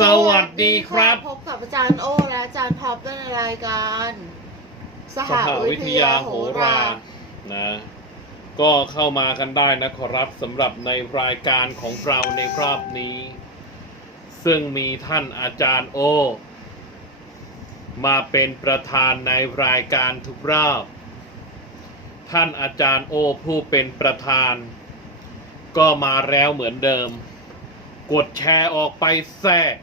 สวัสดีครับ พบกับอาจารย์โอและอาจารย์ท็อปในรายการสสหหวิวิททยายาโหโหรารานะ ก็เข้ามากันได้นะขอรับสำหรับในรายการของเราในรอบนี้ ซึ่งมีท่านอาจารย์โอ มาเป็นประธานในรายการทุกรอบ ท่านอาจารย์โอผู้เป็นประธาน ก็มาแล้วเหมือนเดิม กดแชร์ออกไปแทรก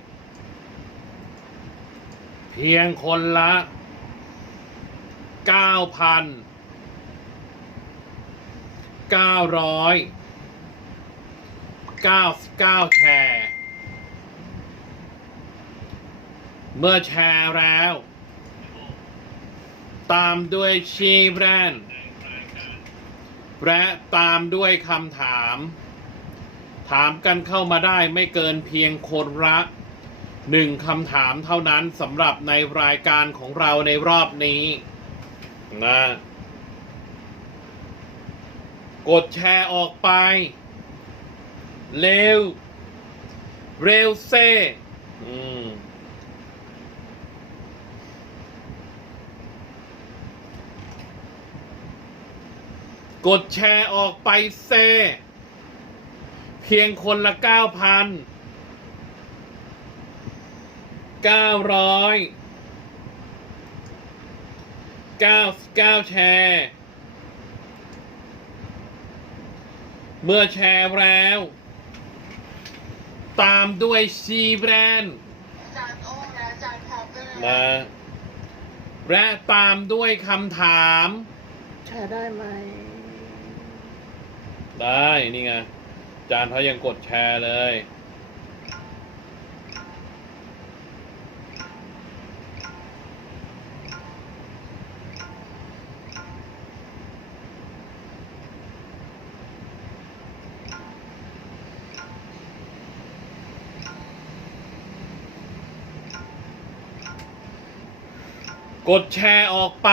เพียงคนละเก้าพันเก้าร้อยเก้าเก้าแชร์ เมื่อแชร์แล้ว ตามด้วยชีแบรนด์และตามด้วยคำถาม ถามกันเข้ามาได้ไม่เกินเพียงคนละหนึ่งคำถามเท่านั้นสำหรับในรายการของเราในรอบนี้นะกดแชร์ออกไป เร็ว เร็วเซ่กดแชร์ออกไปเซเพียงคนละเก้าพันเก้าร้อยเก้าเก้าแชร์ เมื่อแชร์แล้ว ตามด้วยชีแบรนด์อาจารย์โอและอาจารย์ท็อปในรายการนะและตามด้วยคำถาม แชร์ได้ไหม ได้ นี่ไง จานเขายังกดแชร์เลย กดแชร์ออกไป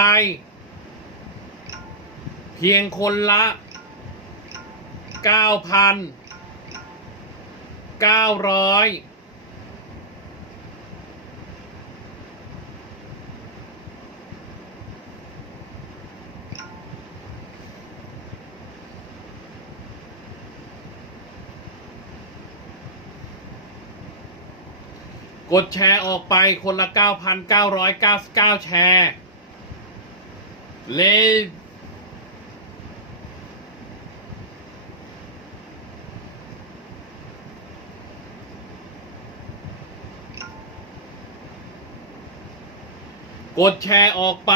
เพียงคนละเก้าพัน เก้าร้อยกดแชร์ออกไปคนละ 9,999 แชร์ เลย กดแชร์ออกไป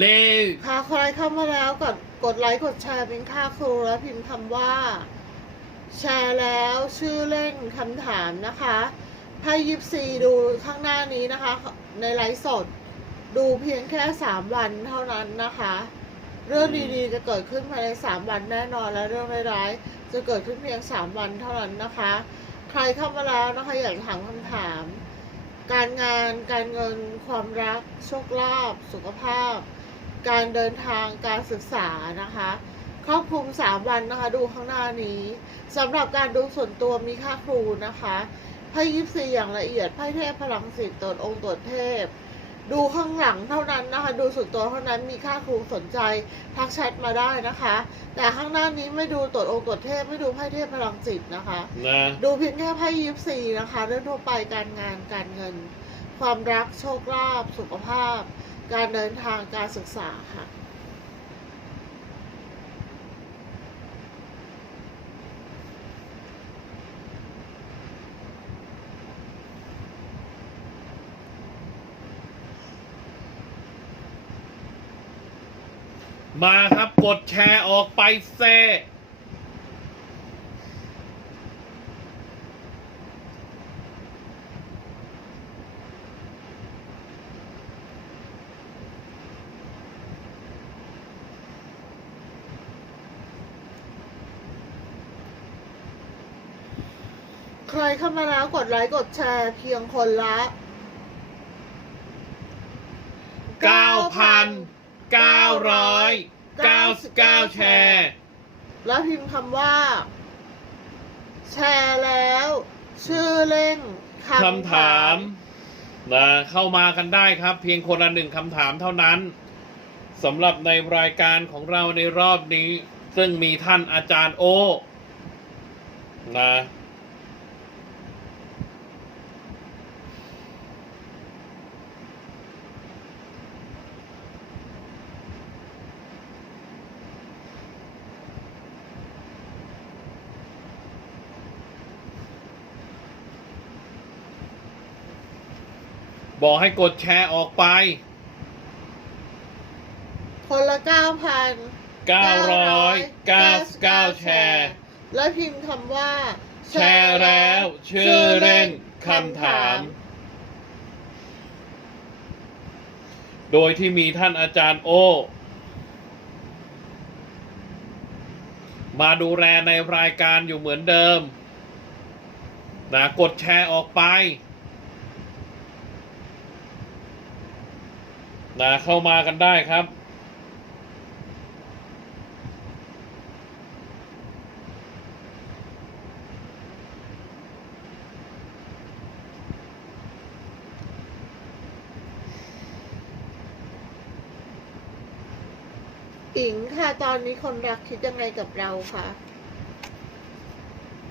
เลขค่ะใครเข้ามาแล้วกดกดไลค์กดแชร์เป็นค่าครูแล้วพิมพ์คำว่า แชร์แล้วชื่อเล่นคำถามนะคะไพ่ยิปซีดูข้างหน้านี้นะคะ ในไลฟ์สด ดูเพียงแค่สามวันเท่านั้นนะคะ เรื่องดีๆจะเกิดขึ้นภายในสามวันแน่นอนและเรื่องร้ายๆจะเกิดขึ้นเพียงสามวันเท่านั้นนะคะ ใครเข้ามาแล้วนะคะอยากถามคำถาม การงานการเงินความรักโชคลาภสุขภาพ การเดินทางการศึกษานะคะครอบคลุมสามวันนะคะ ดูข้างหน้านี้สำหรับการดูส่วนตัวมีค่าครูนะคะไพ่ยิปซีอย่างละเอียดไพ่เทพพลังสิทธิ์ตรวจองค์ตรวจเทพ ดูข้างหลังเท่านั้นนะคะ ดูส่วนตัวเท่านั้นมีค่าครูสนใจทักแชทมาได้นะคะ แต่ข้างหน้านี้ไม่ดูตรวจองค์ตรวจเทพไม่ดูไพ่เทพพลังจิตนะคะนะดูเพียงแค่ไพ่ยิปซีนะคะ เรื่องทั่วไปการงานการเงิน ความรักโชคลาภสุขภาพ การเดินทางการศึกษาค่ะมาครับ กดแชร์ออกไปเซ ใครเข้ามาแล้วกดไลค์กดแชร์เพียงคนละ9,999 แชร์ แล้วพิมพ์คำว่า แชร์แล้ว ชื่อเล่นคำถามนะเข้ามากันได้ครับ เพียงคนละหนึ่งคำถามเท่านั้นสำหรับในรายการของเราในรอบนี้ ซึ่งมีท่านอาจารย์โอนะ บอกให้กดแชร์ออกไป คนละเก้าพัน999 แชร์ แล้วพิมพ์คำว่า แชร์แล้ว ชื่อเล่นคำถาม โดยที่มีท่านอาจารย์โอ มาดูแลในรายการอยู่เหมือนเดิมนะกดแชร์ออกไป นะเข้ามากันได้ครับอิงค่ะตอนนี้คนรักคิดยังไงกับเราคะ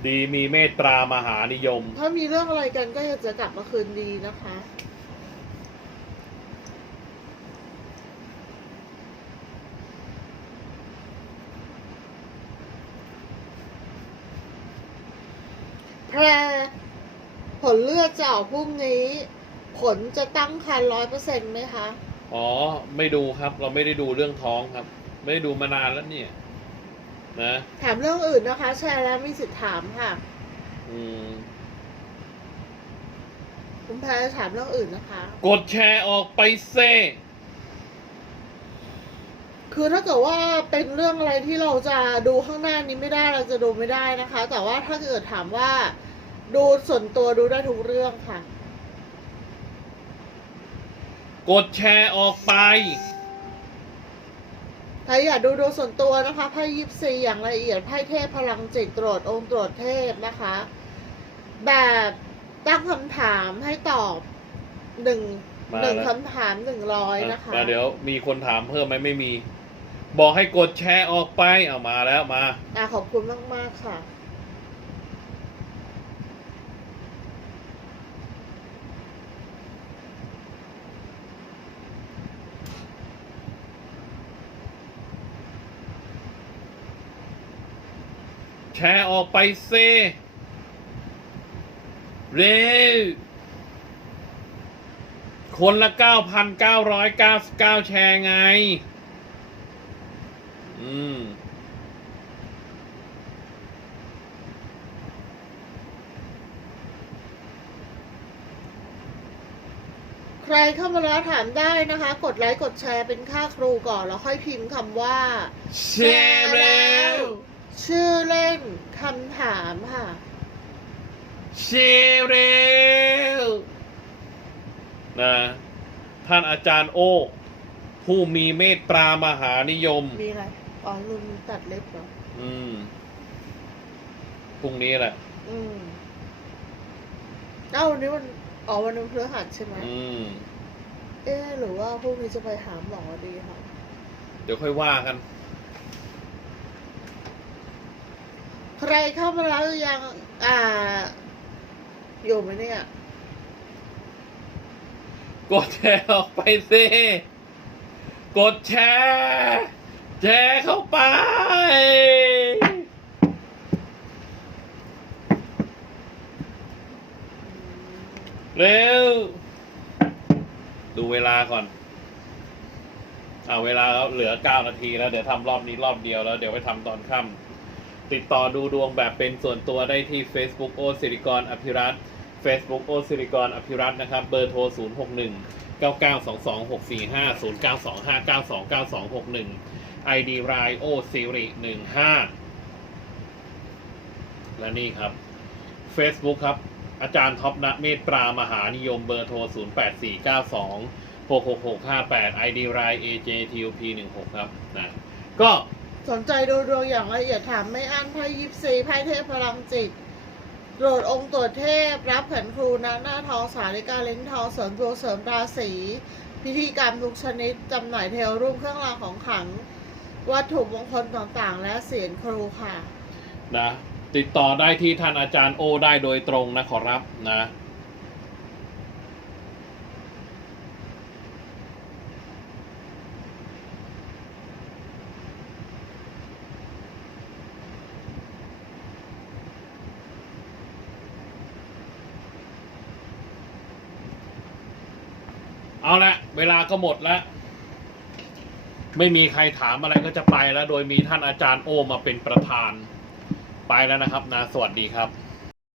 ดีมีเมตตามหานิยม ถ้ามีเรื่องอะไรกันก็อยากจะกลับมาคืนดีนะคะ แพรผลเลือดจะออกพรุ่งนี้ ผลจะตั้งคันร้อยเปอร์เซ็นต์ไหมคะ อ๋อ ไม่ดูครับ เราไม่ได้ดูเรื่องท้องครับ ไม่ได้ดูมานานแล้วเนี่ย นะ ถามเรื่องอื่นนะคะ แชร์แล้วมีสิทธิ์ถามค่ะ อืม คุณแพรจะถามเรื่องอื่นนะคะ กดแชร์ออกไปเซ่ คือถ้าเกิดว่าเป็นเรื่องอะไรที่เราจะดูข้างหน้านี้ไม่ได้เราจะดูไม่ได้นะคะ แต่ว่าถ้าเกิดถามว่า ดูส่วนตัวดูได้ทุกเรื่องค่ะ กดแชร์ออกไปถ้าอยากดูดูส่วนตัวนะคะไพ่ยิปซีอย่างละเอียดไพ่เทพพลังจิตตรวจองค์ตรวจเทพนะคะ แบบตั้งคำถามให้ตอบหนึ่งมาหนึ่งแล้ว คำถามหนึ่งร้อยนะคะ มาเดี๋ยวมีคนถามเพิ่มไหมไม่มี บอกให้กดแชร์ออกไปเอามาแล้วมา อะขอบคุณมากๆค่ะ แชร์ออกไปเซ่เร็วคนละ 9,999 แชร์ไง อืมใครเข้ามาแล้วถามได้นะคะ กดไลค์กดแชร์เป็นค่าครูก่อนแล้วค่อยพิมพ์คำว่า แชร์แล้วชื่อเล่นคำถามค่ะ แชร์เร็วนะท่านอาจารย์โอ ผู้มีเมตตามหานิยม มีอะไร อ๋อลุนตัดเล็บเหรอ อืมพรุ่งนี้แหละ อืมเอ้าวันนี้วันอ๋อวันนี้พฤหัสใช่ไหมอืม เอ๊ะหรือว่าพรุ่งนี้จะไปหาหมอดีค่ะ เดี๋ยวค่อยว่ากัน ใครเข้ามาแล้วยัง อ่า อยู่ไหมเนี่ย กดแชร์ออกไปสิ กดแชร์ แชร์เข้าไป เร็ว ดูเวลาก่อนเอาเวลาแล้วเหลือเก้านาทีแล้ว เดี๋ยวทำรอบนี้รอบเดียวแล้ว เดี๋ยวไปทำตอนค่ำติดต่อดูดวงแบบเป็นส่วนตัวได้ที่ Facebook โอสิริกรอภิรัต Facebook โอสิริกรอภิรัตน์นะครับ เบอร์โทร 0 6 1 9 9 2 2 6 4 5 0 9 2 5 9 2 9 2 6 1 ID รายโอสิริ15และนี่ครับ Facebook ครับ อาจารย์ท็อปณเมตตรามหานิยมเบอร์โทร 0 8 4 9 2 6 6 6 5 8 ID r i AJTUP 1 6 ครับนะก็สนใจดูดวงอย่างละเอียดถามไม่อั้นไพ่ยิปซีไพ่เทพพลังจิตโปรดองค์ตัวเทพ รับขันครูนะหน้าทองสาริกาเล้งทองเสริมดวงเสริมราศีพิธีกรรมทุกชนิดจำหน่ายเทวรูปเครื่องรางของขลัง วัตถุมงคลต่างๆ และเสียงครูค่ะ นะติดต่อได้ที่ท่านอาจารย์โอได้โดยตรงนะขอรับนะ เอาละเวลาก็หมดแล้ว ไม่มีใครถามอะไรก็จะไปแล้ว โดยมีท่านอาจารย์โอมาเป็นประธาน ไปแล้วนะครับนะสวัสดีครับ